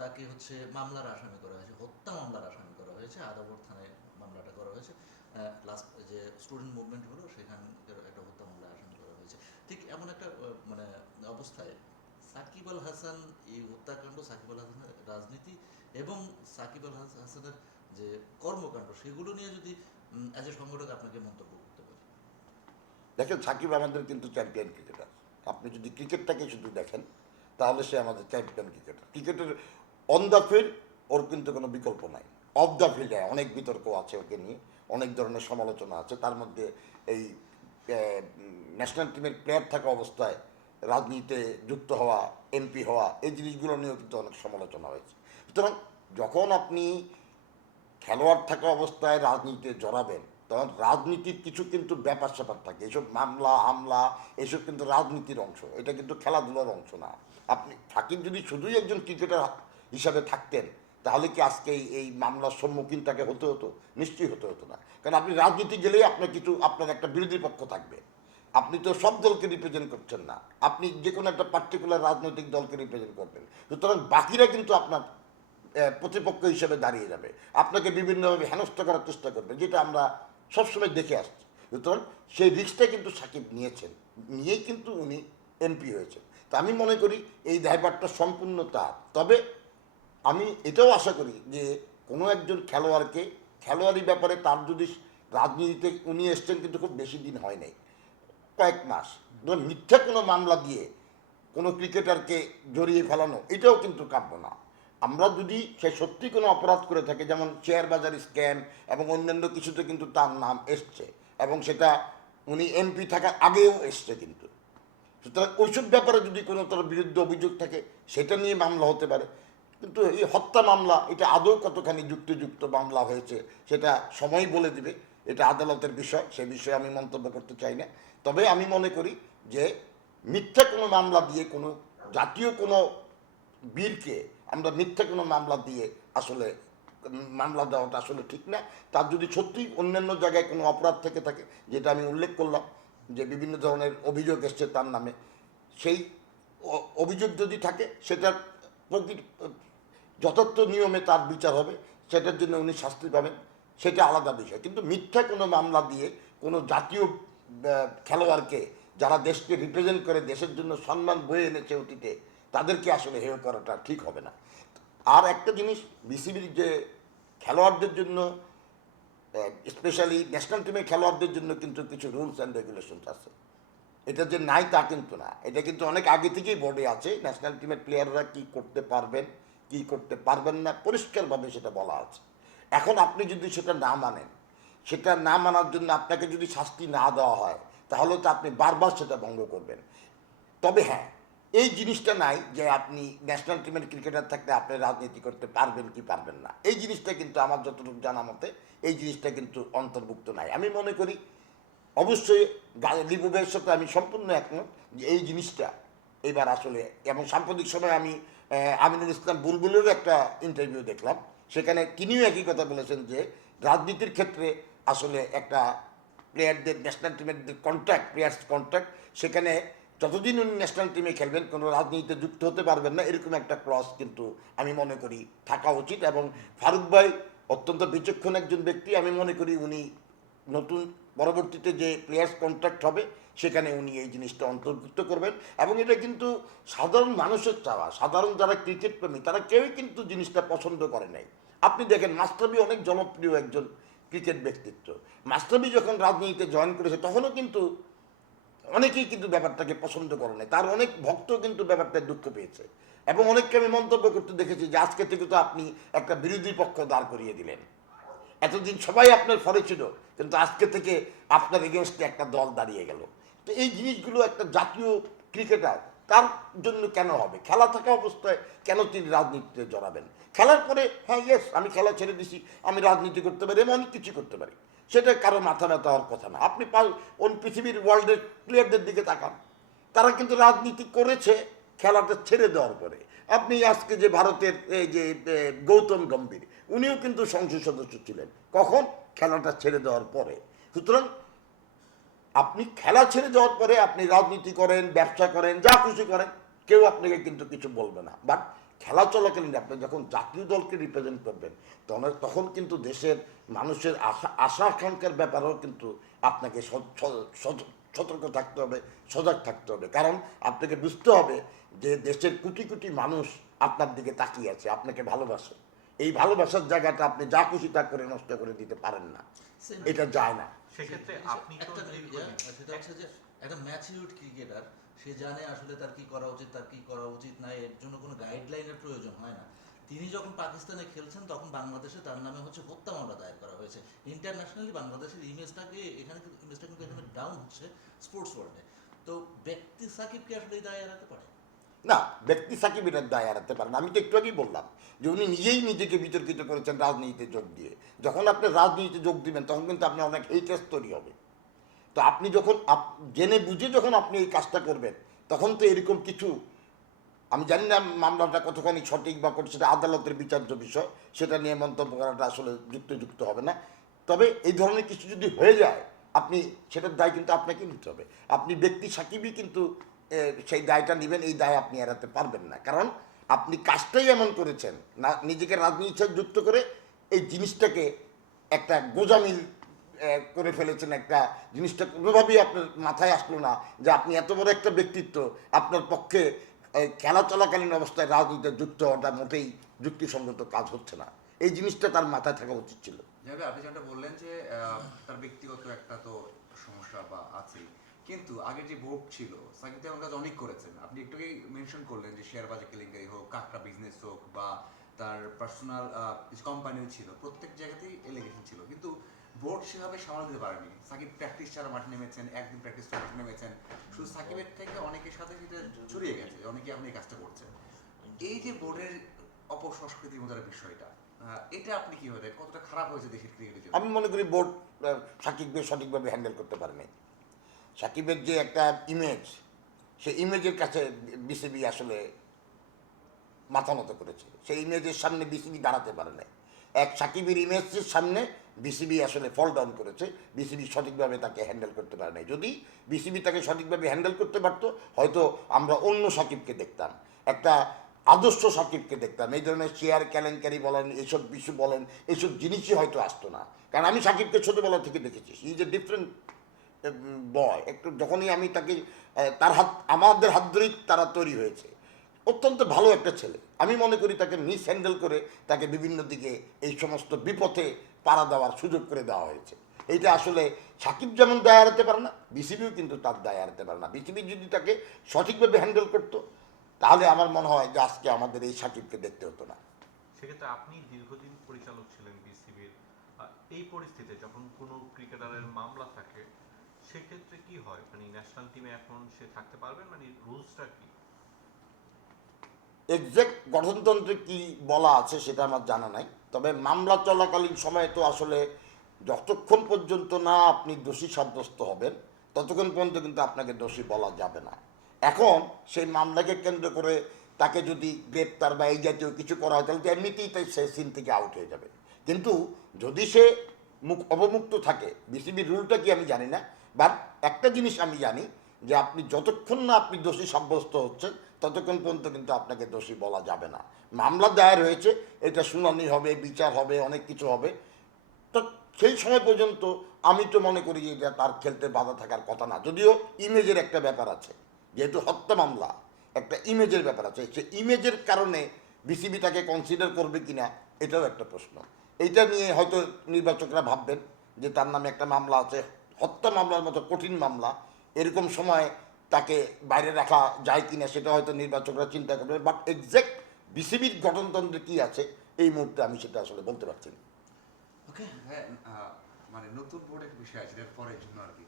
তাকে হচ্ছে মামলার আসামি করা হয়েছে, হত্যা মামলার আসামি করা হয়েছে, আদাবর থানায় মামলাটা করা হয়েছে। লাস্ট যে স্টুডেন্ট মুভমেন্ট হলো সেখানকার একটা হত্যা মামলায় আসামি করা হয়েছে। ঠিক এমন একটা মানে অবস্থায় সাকিব আল হাসান এই হত্যাকাণ্ড, সাকিব আল হাসানের রাজনীতি এবং সাকিব আল হাসানের যে কর্মকাণ্ড, সেগুলো নিয়ে যদি অ্যাজ এ সংগঠক আপনাকে মন্তব্য করতে পারি। দেখেন, সাকিব আমাদের কিন্তু চ্যাম্পিয়ন ক্রিকেটার আপনি যদি ক্রিকেটটাকে শুধু দেখেন, তাহলে সে আমাদের চ্যাম্পিয়ন ক্রিকেটার ক্রিকেটের অন দ্য ফিল্ড ওর কিন্তু কোনো বিকল্প নাই। অফ দ্য ফিল্ডে অনেক বিতর্ক আছে ওকে নিয়ে, অনেক ধরনের সমালোচনা আছে। তার মধ্যে এই ন্যাশনাল টিমের প্লেয়ার থাকা অবস্থায় রাজনীতিতে যুক্ত হওয়া এমপি হওয়া, এই জিনিসগুলো নিয়েও কিন্তু অনেক সমালোচনা হয়েছে। সুতরাং যখন আপনি খেলোয়াড় থাকা অবস্থায় রাজনীতিতে জড়াবেন, তখন রাজনীতির কিছু কিন্তু ব্যাপার স্যাপার থাকে। এসব মামলা, হামলা, এসব কিন্তু রাজনীতির অংশ। এটা কিন্তু খেলাধুলার অংশ না। আপনি সাকিব যদি শুধুই একজন ক্রিকেটার হিসাবে থাকতেন, তাহলে কি আজকে এই- মামলার সম্মুখীন তাকে হতে হতো? নিশ্চয়ই হতে হতো না। কারণ আপনি রাজনীতি গেলেই আপনার কিছু আপনার একটা বিরোধী পক্ষ থাকবে। আপনি তো সব দলকে রিপ্রেজেন্ট করছেন না। আপনি যে কোনো একটা পার্টিকুলার রাজনৈতিক দলকে রিপ্রেজেন্ট করবেন। সুতরাং বাকিরা কিন্তু আপনার প্রতিপক্ষ হিসেবে দাঁড়িয়ে যাবে। আপনাকে বিভিন্নভাবে হেনস্থা করার চেষ্টা করবে যেটা আমরা সবসময় দেখে আসছি। সুতরাং সেই রিস্কটা কিন্তু সাকিব নিয়েছেন। নিয়েই কিন্তু উনি এমপি হয়েছেন। তা আমি মনে করি এই দায়ভারটা সম্পূর্ণ তার। তবে আমি এটাও আশা করি যে কোনো একজন খেলোয়াড়কে, খেলোয়াড়ি ব্যাপারে তার যদি রাজনীতিতে উনি এসছেন কিন্তু খুব বেশি দিন হয় নাই, কয়েক মাস। মিথ্যা কোনো মামলা দিয়ে কোনো ক্রিকেটারকে জড়িয়ে ফেলানো, এটাও কিন্তু কাম্য না। আমরা যদি সে সত্যি কোনো অপরাধ করে থাকে, যেমন শেয়ার বাজার স্ক্যাম এবং অন্যান্য কিছুতে কিন্তু তার নাম এসছে এবং সেটা উনি এমপি থাকার আগেও এসছে কিন্তু। সুতরাং ওইসব ব্যাপারে যদি কোনো তার বিরুদ্ধে অভিযোগ থাকে, সেটা নিয়ে মামলা হতে পারে। কিন্তু এই হত্যা মামলা, এটা আদৌ কতখানি যুক্তিযুক্ত মামলা হয়েছে, সেটা সময় বলে দিবে। এটা আদালতের বিষয়, সে বিষয়ে আমি মন্তব্য করতে চাই না। তবে আমি মনে করি যে, মিথ্যা কোনো মামলা দিয়ে কোনো জাতীয় কোনো বীরকে আমরা মিথ্যা কোনো মামলা দিয়ে আসলে মামলা দেওয়াটা আসলে ঠিক না। তার যদি সত্যি অন্যান্য জায়গায় কোনো অপরাধ থেকে থাকে, যেটা আমি উল্লেখ করলাম, যে বিভিন্ন ধরনের অভিযোগ এসছে তার নামে, সেই অভিযোগ যদি থাকে, সেটার প্রকৃত যথার্থ নিয়মে তার বিচার হবে, সেটার জন্য উনি শাস্তি পাবেন, সেটা আলাদা বিষয়। কিন্তু মিথ্যা কোনো মামলা দিয়ে কোনো জাতীয় খেলোয়াড়কে যারা দেশকে রিপ্রেজেন্ট করে, দেশের জন্য সম্মান বয়ে এনেছে অতীতে, তাদেরকে আসলে হেয় করাটা ঠিক হবে না। আর একটা জিনিস, বিসিবির যে খেলোয়াড়দের জন্য স্পেশালি ন্যাশনাল টিমের খেলোয়াড়দের জন্য কিন্তু কিছু রুলস অ্যান্ড রেগুলেশনস আছে। এটা যে নাই তা কিন্তু না। এটা কিন্তু অনেক আগে থেকেই বোর্ডে আছে ন্যাশনাল টিমের প্লেয়াররা কি করতে পারবেন কি করতে পারবেন না, পরিষ্কারভাবে সেটা বলা আছে। এখন আপনি যদি সেটা না মানেন, সেটা না মানার জন্য আপনাকে যদি শাস্তি না দেওয়া হয়, তাহলে তো আপনি বারবার সেটা ভঙ্গ করবেন। তবে হ্যাঁ এই জিনিসটা নাই যে আপনি ন্যাশনাল টিমের ক্রিকেটার থাকলে আপনি রাজনীতি করতে পারবেন কি পারবেন না। এই জিনিসটা কিন্তু আমার যতটুকু জানা মতে, এই জিনিসটা কিন্তু অন্তর্ভুক্ত নাই। আমি মনে করি, অবশ্যই গা- লিপু ভাইয়ের সাথে আমি সম্পূর্ণ একমত যে এই জিনিসটা এবার আসলে, এবং সাম্প্রতিক সময় আমি আমিনুল ইসলাম বুলবুলেরও একটা ইন্টারভিউ দেখলাম। সেখানে তিনিও একই কথা বলেছেন যে, রাজনীতির ক্ষেত্রে আসলে একটা প্লেয়ারদের ন্যাশনাল টিমের যে কন্ট্রাক্ট প্লেয়ার্স কন্ট্রাক্ট সেখানে যতদিন উনি ন্যাশনাল টিমে খেলবেন, কোনো রাজনীতিতে যুক্ত হতে পারবেন না, এরকম একটা ক্লস কিন্তু আমি মনে করি থাকা উচিত। এবং ফারুক ভাই অত্যন্ত বিচক্ষণ একজন ব্যক্তি, আমি মনে করি উনি নতুন পরবর্তীতে যে প্লেয়ার্স কন্ট্রাক্ট হবে, সেখানে উনি এই জিনিসটা অন্তর্ভুক্ত করবেন। এবং এটা কিন্তু সাধারণ মানুষের চাওয়া, সাধারণ যারা ক্রিকেট প্রেমী, তারা কেউই কিন্তু জিনিসটা পছন্দ করে নাই। আপনি দেখেন, মাস্টারবি অনেক জনপ্রিয় একজন ক্রিকেট ব্যক্তিত্ব। মাস্টারবি যখন রাজনীতিতে জয়েন করেছে, তখনও কিন্তু অনেকেই কিন্তু ব্যাপারটাকে পছন্দ করে নাই। তার অনেক ভক্ত কিন্তু ব্যাপারটায় দুঃখ পেয়েছে। এবং অনেককে আমি মন্তব্য করতে দেখেছি যে, আজকে থেকে তো আপনি একটা বিরোধী পক্ষ দাঁড় করিয়ে দিলেন। এতদিন সবাই আপনার ফলে ছিল, কিন্তু আজকে থেকে আপনার এগেনস্টে একটা দল দাঁড়িয়ে গেল। তো এই জিনিসগুলো একটা জাতীয় ক্রিকেটার, তার জন্য কেন হবে? খেলা থাকা অবস্থায় কেন তিনি রাজনীতিতে জড়াবেন? খেলার পরে হ্যাঁ ইয়েস আমি খেলা ছেড়ে দিছি, আমি রাজনীতি করতে পারি আমি অনেক কিছু করতে পারি। সেটা কারও মাথা ব্যথা হওয়ার কথা না। আপনি পা- অন্য পৃথিবীর ওয়ার্ল্ডের প্লেয়ারদের দিকে তাকান। তারা কিন্তু রাজনীতি করেছে খেলাটা ছেড়ে দেওয়ার পরে। আপনি আজকে যে ভারতের, এই যে গৌতম গম্ভীর, উনিও কিন্তু সংসদ সদস্য ছিলেন। কখন? খেলাটা ছেড়ে দেওয়ার পরে। সুতরাং, আপনি খেলা ছেড়ে যাওয়ার পরে আপনি রাজনীতি করেন, ব্যবসা করেন, যা খুশি করেন, কেউ আপনাকে কিন্তু কিছু বলবে না। বাট খেলা চলাকালীন আপনি যখন জাতীয় দলকে রিপ্রেজেন্ট করবেন তখন তখন কিন্তু দেশের মানুষের আশা আশা আকাঙ্ক্ষার ব্যাপারেও কিন্তু আপনাকে সতর্ক থাকতে হবে, সজাগ থাকতে হবে। কারণ আপনাকে বুঝতে হবে যে দেশের কোটি কোটি মানুষ আপনার দিকে তাকিয়ে আছে আপনাকে ভালোবাসে। এই ভালোবাসার জায়গাটা আপনি যা খুশি তা করে নষ্ট করে দিতে পারেন না। এটা যায় না। সেক্ষেত্রে আপনি তো একটা দীর্ঘদিন- সেটা হচ্ছে যে একটা ম্যাচিউরড ক্রিকেটার সে জানে আসলে তার কি করা উচিত তার কি করা উচিত না এর জন্য কোনো গাইডলাইনের প্রয়োজন হয় না। তিনি যখন পাকিস্তানে খেলছেন তখন বাংলাদেশে তার নামে হচ্ছে হত্যা মামলা দায়ের করা হয়েছে। ইন্টারন্যাশনালি বাংলাদেশের ইমেজটাকে এখানে ইমেজটা কিন্তু এখানে ডাউন হচ্ছে স্পোর্টস ওয়ার্ল্ডে তো ব্যক্তি সাকিবকে আসলে দায় এড়াতে পারে? না, ব্যক্তি সাকিব এটার দায় এড়াতে পারেন আমি তো একটু আগেই বললাম যে উনি নিজেই নিজেকে বিতর্কিত করেছেন রাজনীতিতে যোগ দিয়ে। যখন আপনি রাজনীতিতে যোগ দিবেন, তখন কিন্তু আপনি অনেক হেটার্স তৈরি হবে। তো আপনি যখন জেনে বুঝে যখন আপনি এই কাজটা করবেন, তখন তো এরকম কিছু, আমি জানি না মামলাটা কতখানি সঠিক বা কত সেটা আদালতের বিচার্য বিষয়, সেটা নিয়ে মন্তব্য করাটা আসলে যুক্তিযুক্ত হবে না। তবে এই ধরনের কিছু যদি হয়ে যায়, আপনি সেটার দায় কিন্তু আপনাকে নিতে হবে। আপনি ব্যক্তি সাকিবই কিন্তু সেই দায়টা নেবেন, এই দায় আপনি এড়াতে পারবেন না। কারণ আপনি কাজটাই এমন করেছেন, না, নিজেকে রাজনীতির যুক্ত করে এই জিনিসটাকে একটা গোজামিল করে ফেলেছেন একটা জিনিসটা কোনোভাবেই আপনার মাথায় আসলো না যে আপনি এত বড় একটা ব্যক্তিত্ব, আপনার পক্ষে খেলা চলাকালীন অবস্থায় রাজনীতিতে যুক্ত হওয়াটা মোটেই যুক্তিসঙ্গত কাজ হচ্ছে না। এই জিনিসটা তার মাথায় থাকা উচিত ছিল। আপনি যেটা বললেন যে তার ব্যক্তিগত একটা তো সমস্যা বা আছে কিন্তু আগের যে বোর্ড ছিল, সাকিব তো এমন কাজ অনেক করেছেন। আপনি একটু মেনশন করলেন যে শেয়ার বাজার কেলেঙ্কারি হোক কাকটা বিজনেস হোক বা তার পার্সোনাল কোম্পানিও ছিল, প্রত্যেক জায়গাতেই এলিগেশন ছিল। কিন্তু বোর্ড সেভাবে সামাল দিতে পারেনি। সাকিব প্র্যাকটিস ছাড়া মাঠে নেমেছেন, একদিন প্র্যাকটিস ছাড়া মাঠে নেমেছেন। শুধু সাকিবের থেকে অনেকের সাথে সেটা ছড়িয়ে গেছে অনেকে এখন এই কাজটা করছে এই যে বোর্ডের অপসংস্কৃতির মতো বিষয়টা এটা আপনি কি হলে কতটা খারাপ হয়েছে দেশের ক্রিকেটের জন্য? আমি মনে করি বোর্ড সাকিবকে সঠিকভাবে হ্যান্ডেল করতে পারেনি। সাকিবের যে একটা ইমেজ সেই ইমেজের কাছে বিসিবি আসলে মাথা নত করেছে। সেই ইমেজের সামনে বিসিবি দাঁড়াতে পারে নাই। এক সাকিবের ইমেজের সামনে বিসিবি আসলে ফল ডাউন করেছে। বিসিবি সঠিকভাবে তাকে হ্যান্ডেল করতে পারে নাই। যদি বিসিবি তাকে সঠিকভাবে হ্যান্ডেল করতে পারতো, হয়তো আমরা অন্য সাকিবকে দেখতাম। একটা আদর্শ সাকিবকে দেখতাম। এই ধরনের চেয়ার কেলেঙ্কারি বলেন, এসব বিষয় বলেন, এসব জিনিসই হয়তো আসতো না। কারণ আমি সাকিবকে ছোটোবেলা থেকে দেখেছি। Is a different boy. একটু যখনই আমি তাকে তার হাত, আমাদের হাত ধরেই তারা তৈরি হয়েছে। অত্যন্ত ভালো একটা ছেলে। আমি মনে করি তাকে মিস হ্যান্ডেল করে তাকে বিভিন্ন দিকে এই সমস্ত বিপথে পাড়া দেওয়ার সুযোগ করে দেওয়া হয়েছে। এইটা আসলে সাকিব যেমন দায় এড়াতে পারে না, বিসিবিও কিন্তু তার দায় এড়াতে পারে না। বিসিবি যদি তাকে সঠিকভাবে হ্যান্ডেল করতো, তাহলে আমার মনে হয় যে আজকে আমাদের এই সাকিবকে দেখতে হতো না। সেক্ষেত্রে আপনি দীর্ঘদিন পরিচালক ছিলেন বিসিবির। এই পরিস্থিতিতে যখন কোনো ক্রিকেটারের মামলা থাকে সেক্ষেত্রে কি হয়? মানে ন্যাশনাল টিমে এখন সে থাকতে পারবে? মানে রুলসটা কি? এক্সাক্ট গঠনতন্ত্রে কি বলা আছে সেটা আমার জানা নাই। তবে মামলা চলাকালীন সময়ে তো আসলে যতক্ষণ পর্যন্ত না আপনি দোষী সাব্যস্ত হবেন, ততক্ষণ পর্যন্ত কিন্তু আপনাকে দোষী বলা যাবে না। এখন সেই মামলাকে কেন্দ্র করে তাকে যদি গ্রেপ্তার বা এই জাতীয় কিছু করা হয়, তাহলে তো এমনিতেই তাই সে সিন থেকে আউট হয়ে যাবে। কিন্তু যদি সে মুখ অবমুক্ত থাকে বিসিবির রুলটা কি আমি জানি না। বাট একটা জিনিস আমি জানি যে আপনি যতক্ষণ না আপনি দোষী সাব্যস্ত হচ্ছেন, ততক্ষণ পর্যন্ত কিন্তু আপনাকে দোষী বলা যাবে না। মামলা দায়ের হয়েছে, এটা শুনানি হবে, বিচার হবে, অনেক কিছু হবে। তো সেই সময় পর্যন্ত আমি তো মনে করি যে এটা তার খেলতে বাধা থাকার কথা না। যদিও ইমেজের একটা ব্যাপার আছে, যেহেতু হত্যা মামলা, একটা ইমেজের ব্যাপার আছে। সে ইমেজের কারণে বিসিবি তাকে কনসিডার করবে কিনা, এটাও একটা প্রশ্ন। এইটা নিয়ে হয়তো নির্বাচকরা ভাববেন যে তার নামে একটা মামলা আছে হত্যা মামলার মতো কঠিন মামলা, এরকম সময় তাকে বাইরে রাখা যায় কি না সেটা হয়তো নির্বাচকরা চিন্তা করবে বাট এক্স্যাক্ট বিসিবির গঠনতন্ত্রে কি আছে, এই মুহূর্তে আমি সেটা আসলে বলতে পারছি না। ওকে হ্যাঁ মানে নতুন বোর্ডের বিষয় আছে পরের জন্য আর কি।